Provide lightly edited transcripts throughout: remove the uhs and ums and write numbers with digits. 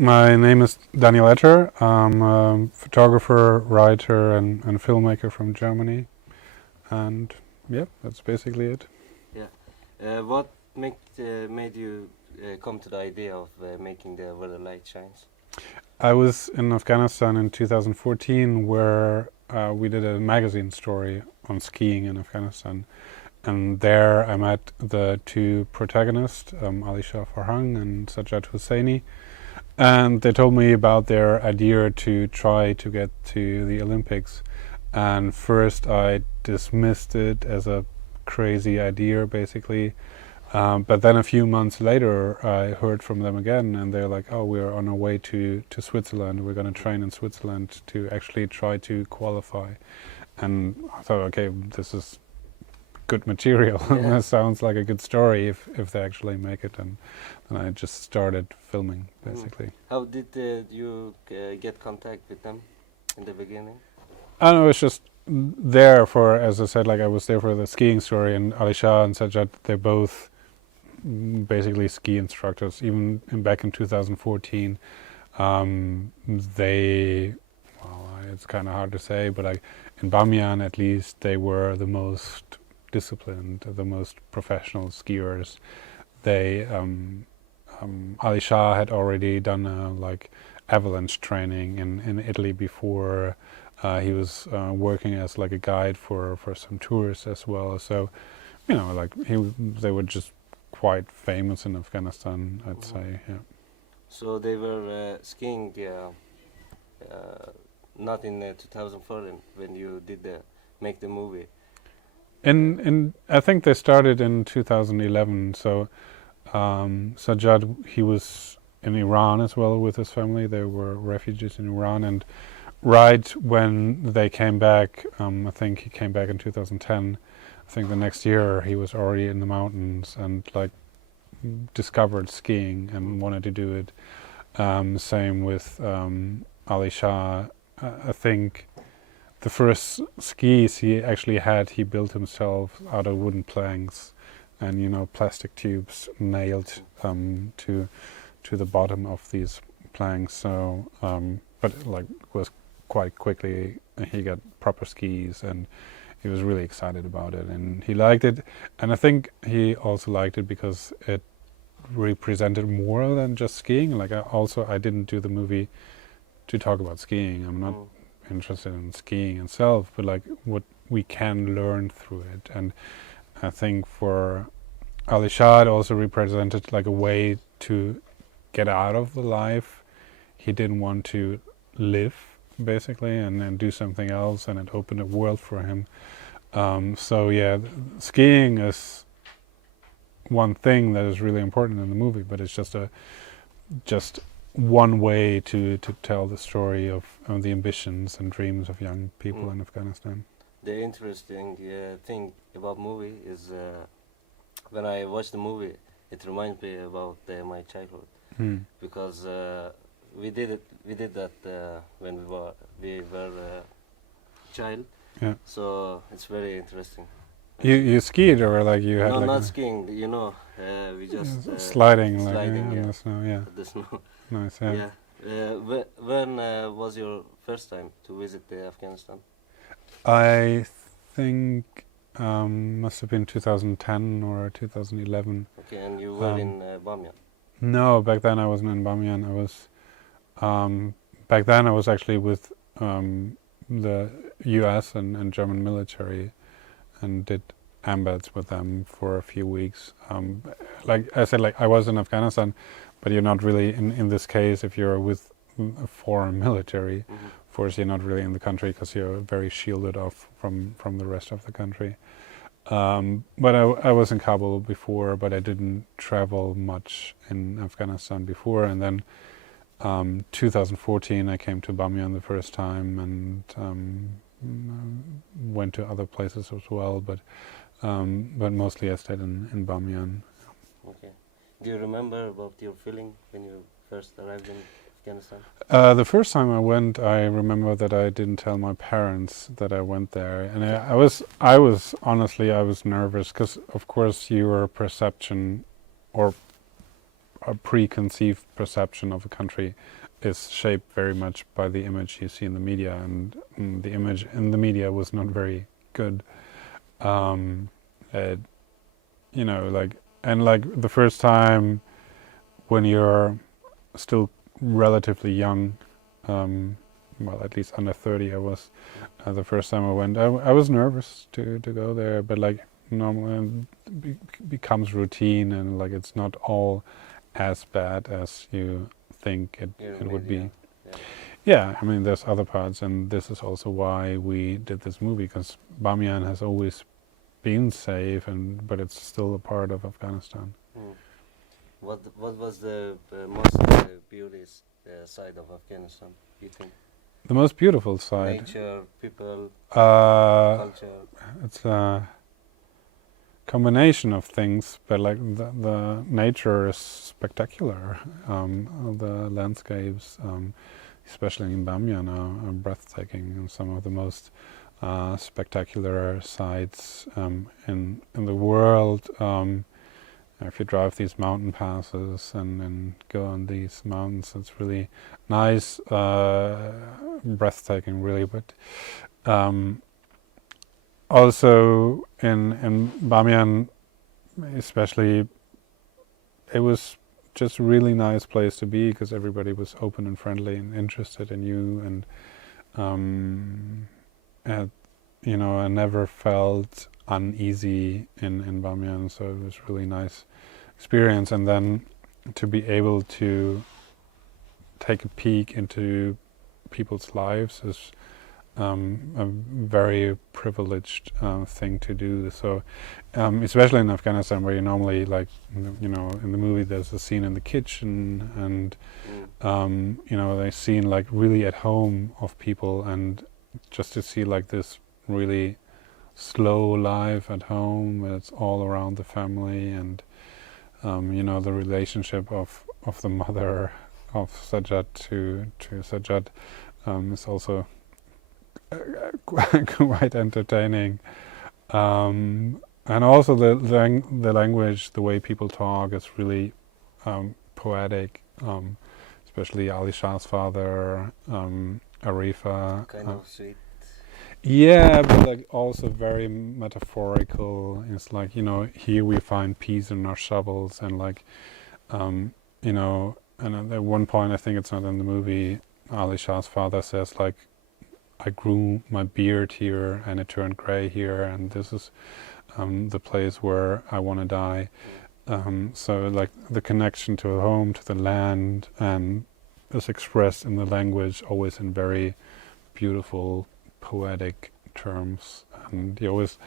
My name is Daniel Etter. I'm a photographer, writer, and filmmaker from Germany. And yeah, that's basically it. Yeah. What made you come to the idea of making the Where the Light Shines? I was in Afghanistan in 2014 where we did a magazine story on skiing in Afghanistan. And there I met the two protagonists, Alisha Farhang and Sajjad Husseini. And they told me about their idea to try to get to the Olympics. And first I dismissed it as a crazy idea, basically. But then a few months later, I heard from them again, and they're like, "Oh, we're on our way to Switzerland. We're going to train in Switzerland to actually try to qualify." And I thought, okay, this is good material. Yeah. That sounds like a good story if they actually make it. And I just started filming, basically. How did you get contact with them in the beginning? I don't know, it's just there for, as I said, like I was there for the skiing story, and Alisha and Sajjad, they're both basically ski instructors. Even back in 2014, they, well, it's kind of hard to say, but like in Bamiyan at least, they were the most disciplined, the most professional skiers. They, Alisha had already done like avalanche training in Italy before. He was working as like a guide for some tourists as well. So, you know, like they were just quite famous in Afghanistan, I'd say. Yeah. So they were skiing not in 2014 when you did make the movie. In I think they started in 2011. So Sajjad, he was in Iran as well with his family. They were refugees in Iran, and right when they came back, I think he came back in 2010. I think the next year he was already in the mountains and like discovered skiing and wanted to do it. Same with Ali Shah. I think the first skis he actually had, he built himself out of wooden planks and, you know, plastic tubes nailed to the bottom of these planks. So, but like was quite quickly he got proper skis, and he was really excited about it, and he liked it. And I think he also liked it because it represented more than just skiing. Like I didn't do the movie to talk about skiing. I'm not interested in skiing itself, but like what we can learn through it. And I think for Ali Shah it also represented like a way to get out of the life he didn't want to live, basically, and then do something else, and it opened a world for him. So yeah, skiing is one thing that is really important in the movie, but it's just one way to tell the story of the ambitions and dreams of young people in Afghanistan. The interesting thing about movie is when I watch the movie, it reminds me about my childhood, because we did that when we were child. Yeah. So it's very interesting. You skied, or like you had no, like not skiing. You know, we just sliding in the snow. Yeah. the snow. Nice. Yeah. Yeah. When was your first time to visit Afghanistan? I think must have been 2010 or 2011. Okay, and you were in Bamiyan? No, back then I wasn't in Bamiyan. I was back then I was actually with the U.S. and German military, and did embeds with them for a few weeks. Like I said, like I was in Afghanistan, but you're not really in this case. If you're with a foreign military force, you're not really in the country because you're very shielded off from the rest of the country. But I was in Kabul before, but I didn't travel much in Afghanistan before. And then 2014 I came to Bamiyan the first time, and went to other places as well, but mostly I stayed in Bamiyan. Okay. Do you remember about your feeling when you first arrived in Afghanistan? The first time I went, I remember that I didn't tell my parents that I went there, and I was honestly, I was nervous because, of course, your perception, or a preconceived perception of a country is shaped very much by the image you see in the media, and the image in the media was not very good. You know, like the first time when you're still relatively young, well, at least under 30, I was. The first time I went, I was nervous to go there, but like normally becomes routine, and like it's not all as bad as you think it would be. Yeah, I mean, there's other parts, and this is also why we did this movie, because Bamiyan has always been safe, but it's still a part of Afghanistan. What was the most beautiful side of Afghanistan, you think? The most beautiful side? Nature, people, culture. It's a combination of things, but like the nature is spectacular. The landscapes, especially in Bamiyan, are breathtaking, and some of the most spectacular sights in the world. If you drive these mountain passes and go on these mountains, it's really nice, breathtaking, really. But also in Bamiyan, especially, it was just a really nice place to be, because everybody was open and friendly and interested in you, and you know, I never felt uneasy in Bamiyan, so it was really nice experience. And then to be able to take a peek into people's lives is a very privileged thing to do. So especially in Afghanistan, where you normally, like, you know, in the movie there's a scene in the kitchen, and you know, they scene like really at home of people, and just to see like this really slow life at home, it's all around the family, and you know, the relationship of the mother of Sajjad to Sajjad is also quite entertaining, and also the language, the way people talk is really poetic, especially Ali Shah's father, Arifa. Kind of sweet. Yeah, but like also very metaphorical. It's like, you know, here we find peace in our shovels, and like, you know, and at one point, I think it's not in the movie, Ali Shah's father says like, I grew my beard here and it turned gray here, and this is the place where I want to die. So like the connection to home, to the land, and is expressed in the language always in very beautiful, poetic terms. And you always,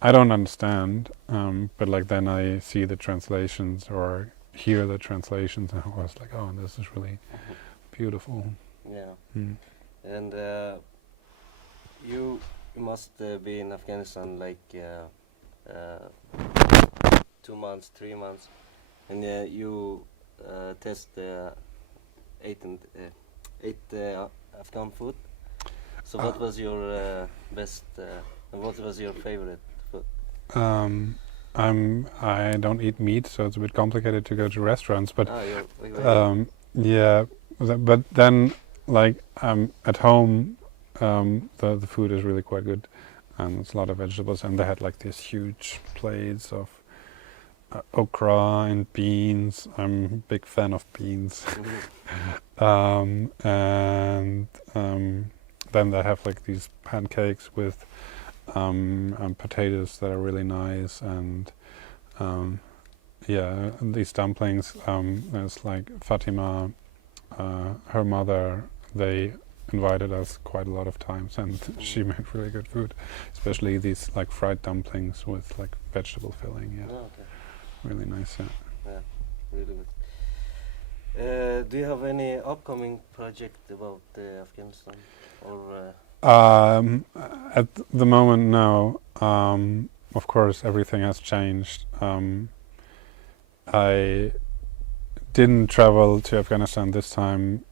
I don't understand, but like then I see the translations or hear the translations, and I was like, oh, this is really beautiful. Yeah. And you must be in Afghanistan like 2 months, 3 months, and you test ate Afghan food. So what was your best? What was your favorite food? I don't eat meat, so it's a bit complicated to go to restaurants. But yeah, but then like at home, the food is really quite good, and it's a lot of vegetables. And they had like these huge plates of okra and beans. I'm a big fan of beans. And then they have like these pancakes with potatoes that are really nice, and yeah, these dumplings. There's like Fatima, her mother. They invited us quite a lot of times, and she made really good food, especially these like fried dumplings with like vegetable filling. Yeah, really nice. Yeah, yeah, really good. Do you have any upcoming project about Afghanistan, or? At the moment, no. Of course, everything has changed. I didn't travel to Afghanistan this time.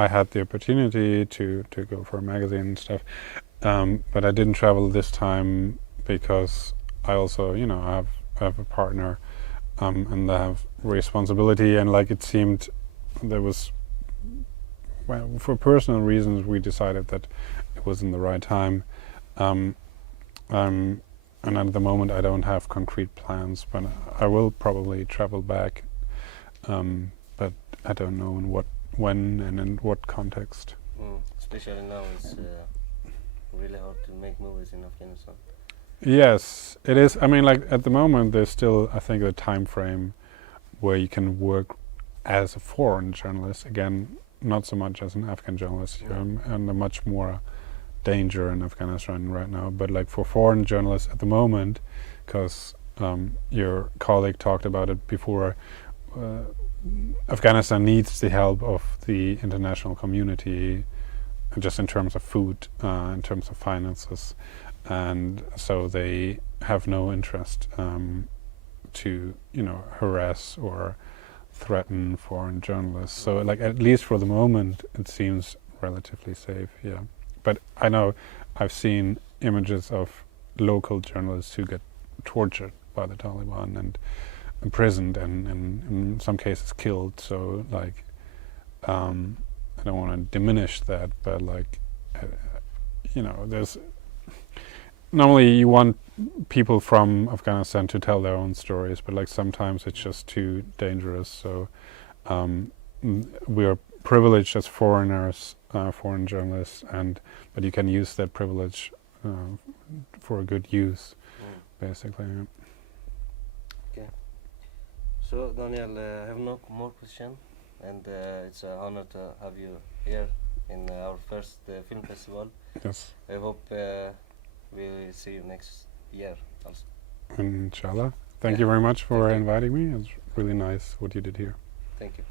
I had the opportunity to go for a magazine and stuff, but I didn't travel this time because I also, you know, I have a partner, and they have responsibility, and like it seemed there was, well, for personal reasons we decided that it wasn't the right time. And at the moment I don't have concrete plans, but I will probably travel back, but I don't know in when and in what context. Especially now it's really hard to make movies in Afghanistan. Yes, it is. I mean, like at the moment there's still, I think, a time frame where you can work as a foreign journalist, again, not so much as an Afghan journalist, and a much more danger in Afghanistan right now. But like for foreign journalists at the moment, because your colleague talked about it before, Afghanistan needs the help of the international community, just in terms of food, in terms of finances, and so they have no interest to, you know, harass or threaten foreign journalists. So like at least for the moment it seems relatively safe, yeah. But I know I've seen images of local journalists who get tortured by the Taliban and imprisoned and in some cases killed. So like I don't want to diminish that, but like you know, there's normally you want people from Afghanistan to tell their own stories, but like sometimes it's just too dangerous. So we are privileged as foreigners, foreign journalists, but you can use that privilege for a good use, basically. Yeah. Okay. So Daniel, I have no more question, and it's an honor to have you here in our first film festival. Yes. I hope we will see you next year also. Inshallah. Thank you very much for inviting me. It's really nice what you did here. Thank you.